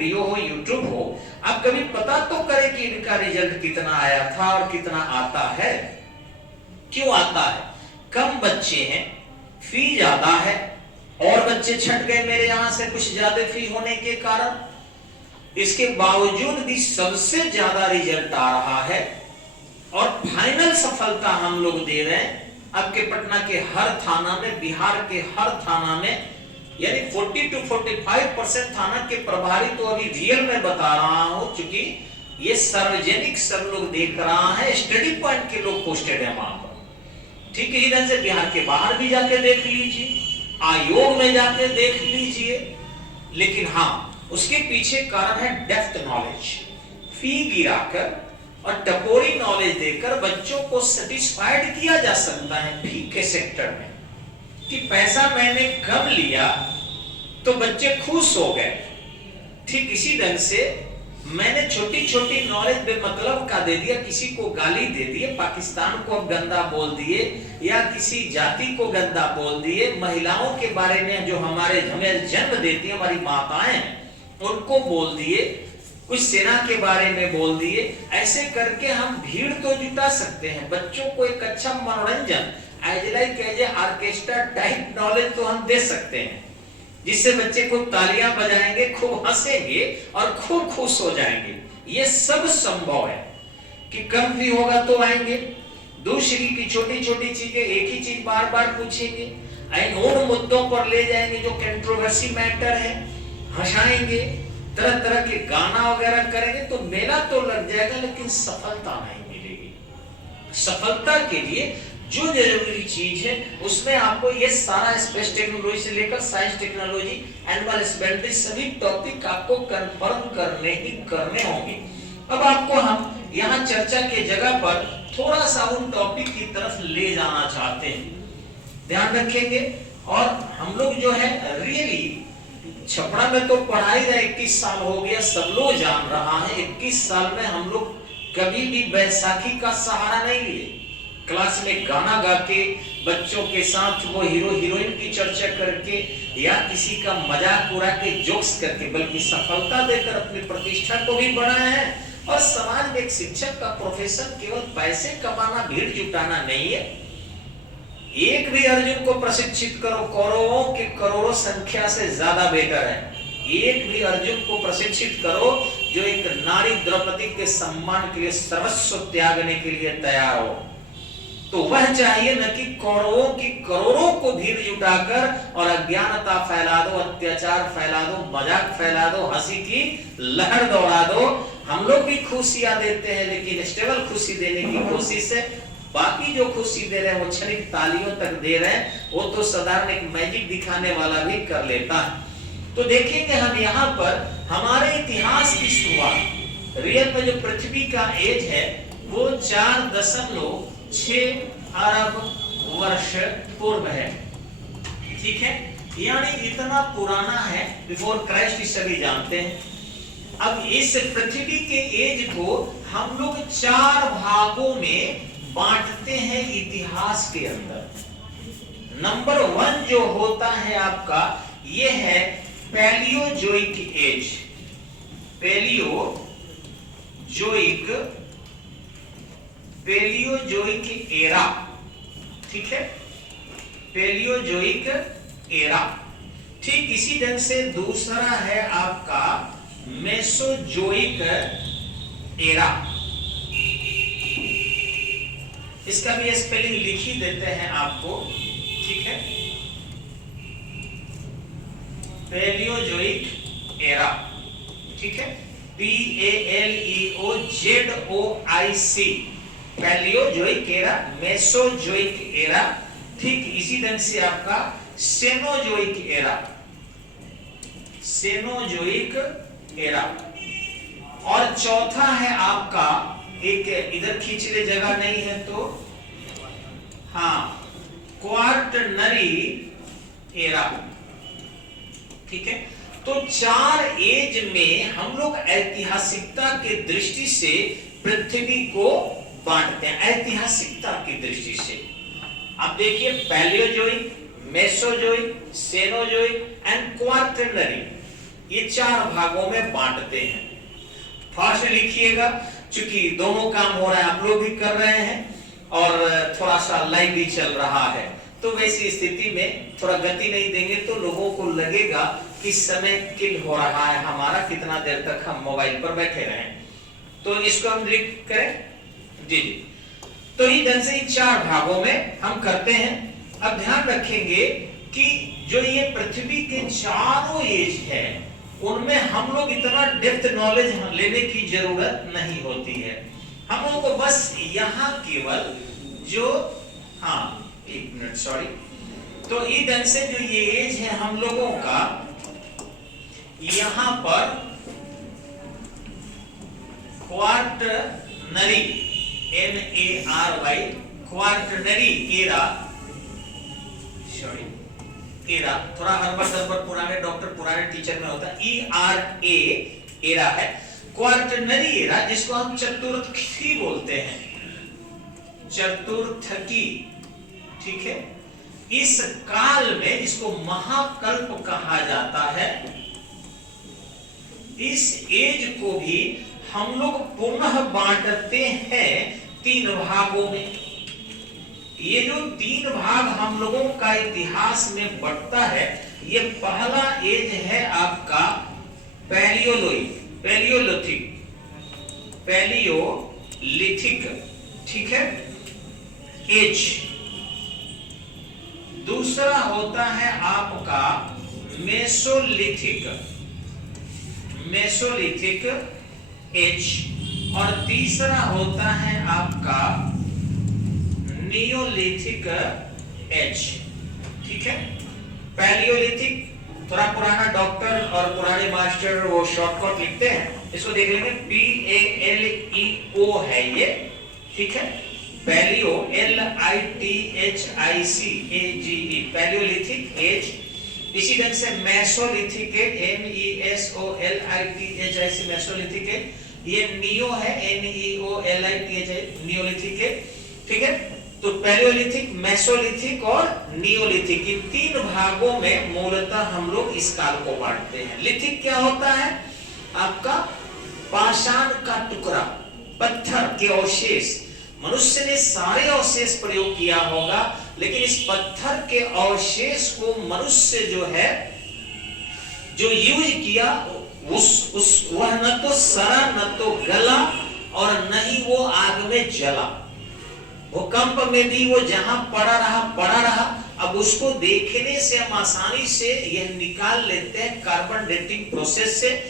Video हो, YouTube हो, आप कभी पता तो करें कि इनका रिजल्ट कितना आया था और कितना आता है। क्यों आता है? कम बच्चे हैं, फी ज्यादा है, और बच्चे छट गए मेरे यहां से कुछ ज्यादा फी होने के कारण। इसके बावजूद भी सबसे ज्यादा रिजल्ट आ रहा है और फाइनल सफलता हम लोग दे रहे हैं। आपके पटना के हर थाना में, बिहार के हर थाना में, यानी 40 to 45% थाना के प्रभारी तो अभी रियल में बता रहा हूं, क्योंकि ये सार्वजनिक सब लोग देख रहा है, स्टडी पॉइंट के लोग पोस्टेड है वहां पर। ठीक है, इधर से बिहार के बाहर भी जाके देख लीजिए, आयोग में जाके देख लीजिए। लेकिन हाँ, उसके पीछे कारण है डेप्थ नॉलेज। फी गिराकर और टपोरी नॉलेज देकर बच्चों को सेटिस्फाइड किया जा सकता है फी के सेक्टर में, कि पैसा मैंने कम लिया तो बच्चे खुश हो गए। ठीक इसी ढंग से मैंने छोटी छोटी नॉलेज बेमतलब का दे दिया, किसी को गाली दे दिए, पाकिस्तान को गंदा बोल दिए, या किसी जाति को गंदा बोल दिए, महिलाओं के बारे में जो हमारे हमें जन्म देती है हमारी माताएं, उनको बोल दिए, कुछ सेना के बारे में बोल दिए। ऐसे करके हम भीड़ तो जुटा सकते हैं, बच्चों को एक अच्छा मनोरंजन as like as orchestra type knowledge तो हम दे सकते हैं, जिससे बच्चे को तालियां बजाएंगे, खूब हंसेंगे और खूब खुश हो जाएंगे। ये सब संभव है कि कम भी होगा तो आएंगे। दूसरी की छोटी छोटी चीजें, एक ही चीज बार बार पूछेंगे, उन मुद्दों पर ले जाएंगे जो कंट्रोवर्सी मैटर है, हंसाएंगे, तरह तरह के गाना वगैरह करेंगे, तो मेला तो लग जाएगा लेकिन सफलता नहीं मिलेगी। सफलता के लिए जो जरूरी चीज है उसमें आपको ये सारा स्पेस टेक्नोलॉजी से लेकर साइंस टेक्नोलॉजी, एनिमल हस्बेंड्री, सभी टॉपिक आपको कंफर्म करने ही करने होंगे। अब आपको हम यहाँ चर्चा के जगह पर थोड़ा सा उन टॉपिक की तरफ ले जाना चाहते हैं, ध्यान रखेंगे। और हम लोग जो है रियली छपड़ा में तो पढ़ाई रहे, 21 साल हो गया, सब लोग जान रहा है। 21 साल में हम लोग कभी भी बैसाखी का सहारा नहीं लिए, क्लास में गाना गा के बच्चों के साथ वो हीरो हीरोइन की चर्चा करके या किसी का मजाक उड़ा के जोक्स करके, बल्कि सफलता देकर अपनी प्रतिष्ठा को भी बढ़ाया है। और समाज में एक शिक्षक का प्रोफेशन केवल पैसे कमाना, भीड़ जुटाना नहीं है। एक भी अर्जुन को प्रशिक्षित करो, करोड़ों की करोड़ों संख्या से ज्यादा बेटर है। एक भी अर्जुन को प्रशिक्षित करो जो एक नारी द्रौपदी के सम्मान के लिए सर्वस्व त्यागने के लिए तैयार हो, तो वह चाहिए न कि करोड़ों की करोड़ों को भीड़ जुटाकर और अज्ञानता फैला दो, अत्याचार फैला दो, मजाक फैला दो, हंसी की लहर दौड़ा दो। हम लोग भी खुशियां देते हैं, लेकिन स्टेबल खुशी देने की कोशिश है। बाकी जो खुशी दे रहे हैं वो क्षणिक तालियों तक दे रहे हैं, वो तो साधारण एक मैजिक दिखाने वाला भी कर लेता है। तो देखेंगे हम यहाँ पर हमारे इतिहास की शुरुआत, रियल में जो पृथ्वी का एज है वो 4.6 अरब वर्ष पूर्व है। ठीक है, यानी इतना पुराना है, बिफोर क्राइस्ट सभी जानते हैं। अब इस पृथ्वी के एज को हम लोग 4 भागों में बांटते हैं इतिहास के अंदर। नंबर 1 जो होता है आपका, ये है पैलियोजोइक एज, पैलियोजोइक एरा। ठीक है, पैलियोजोइक एरा। ठीक इसी ढंग से दूसरा है आपका मेसोजोइक एरा। इसका भी स्पेलिंग लिख ही देते हैं आपको। ठीक है, पैलियोजोइक एरा। ठीक है, PALEOZOIC, Palaeozoic era, Mesozoic era. ठीक इसी ढंग से आपका सेनोजोइक एरा, सेनोजोइक एरा। और चौथा है आपका, एक इधर खींच ले, जगह नहीं है तो, हाँ, क्वार्टरनरी एरा। ठीक है, तो 4 एज में हम लोग ऐतिहासिकता के दृष्टि से पृथ्वी को बांटते हैं, ऐतिहासिकता की दृष्टि से। अब देखिए, Palaeozoic, Mesozoic, Cenozoic and quaternary. ये 4 भागों में बांटते हैं। फास्ट लिखिएगा, क्योंकि दोनों काम हो रहा है, आप लोग भी कर रहे हैं और थोड़ा सा लाइव भी चल रहा है, तो वैसी स्थिति में थोड़ा गति नहीं देंगे तो लोगों को लगेगा कि समय किल हो रहा है हमारा, कितना देर तक हम मोबाइल पर बैठे रहें। तो इसको हम लिख करें जी। तो ये ढंग से 4 भागों में हम करते हैं। अब ध्यान रखेंगे कि जो ये पृथ्वी के चारों एज है उनमें हम लोग इतना डेप्थ नॉलेज लेने की जरूरत नहीं होती है। हम लोगों को बस यहाँ केवल जो एक मिनट सॉरी, तो इस ढंग से जो ये एज है हम लोगों का, यहां पर quaternary NARY quaternary era, sorry era थोड़ा हड़बड़ पुराने डॉक्टर पुराने टीचर में होता है, ERA एरा है, क्वार्टरनरी एरा जिसको हम चतुर्थी बोलते हैं, चतुर्थकी, ठीक है। इस काल में इसको महाकल्प कहा जाता है। इस एज को भी हम लोग पुनः बांटते हैं 3 भागों में। ये जो 3 भाग हम लोगों का इतिहास में बढ़ता है, ये पहला एज है आपका पैलियोलिथिक, ठीक है, एज। दूसरा होता है आपका मेसोलिथिक एज, और तीसरा होता है आपका नियोलिथिक एज, ठीक है। पैलियोलिथिक थोड़ा पुराना डॉक्टर और पुराने मास्टर वो शॉर्टकट लिखते हैं, इसको देख लेंगे, PALEO है ये, ठीक है। Paleo LITHICAGE, paleolithic age. इसी ढंग से mesolithic age, MESOLITHIC, mesolithic age. ये नियो है, NEOLITH, नियोलिथिक एज, ठीक है। तो पैलियोलिथिक, मेसोलिथिक और नियोलिथिक, इन 3 भागों में मूलतः हम लोग इस काल को बांटते हैं। लिथिक क्या होता है? आपका पाषाण का टुकड़ा, पत्थर के अवशेष। मनुष्य ने सारे अवशेष प्रयोग किया होगा, लेकिन इस पत्थर के अवशेष को मनुष्य जो है जो यूज किया, वह न तो सड़ा, न तो गला, और न ही वो आग में जला। भूकंप में भी वो जहां पड़ा रहा। अब उसको देखने से हम आसानी से यह निकाल लेते हैं कार्बन डेटिंग प्रोसेस से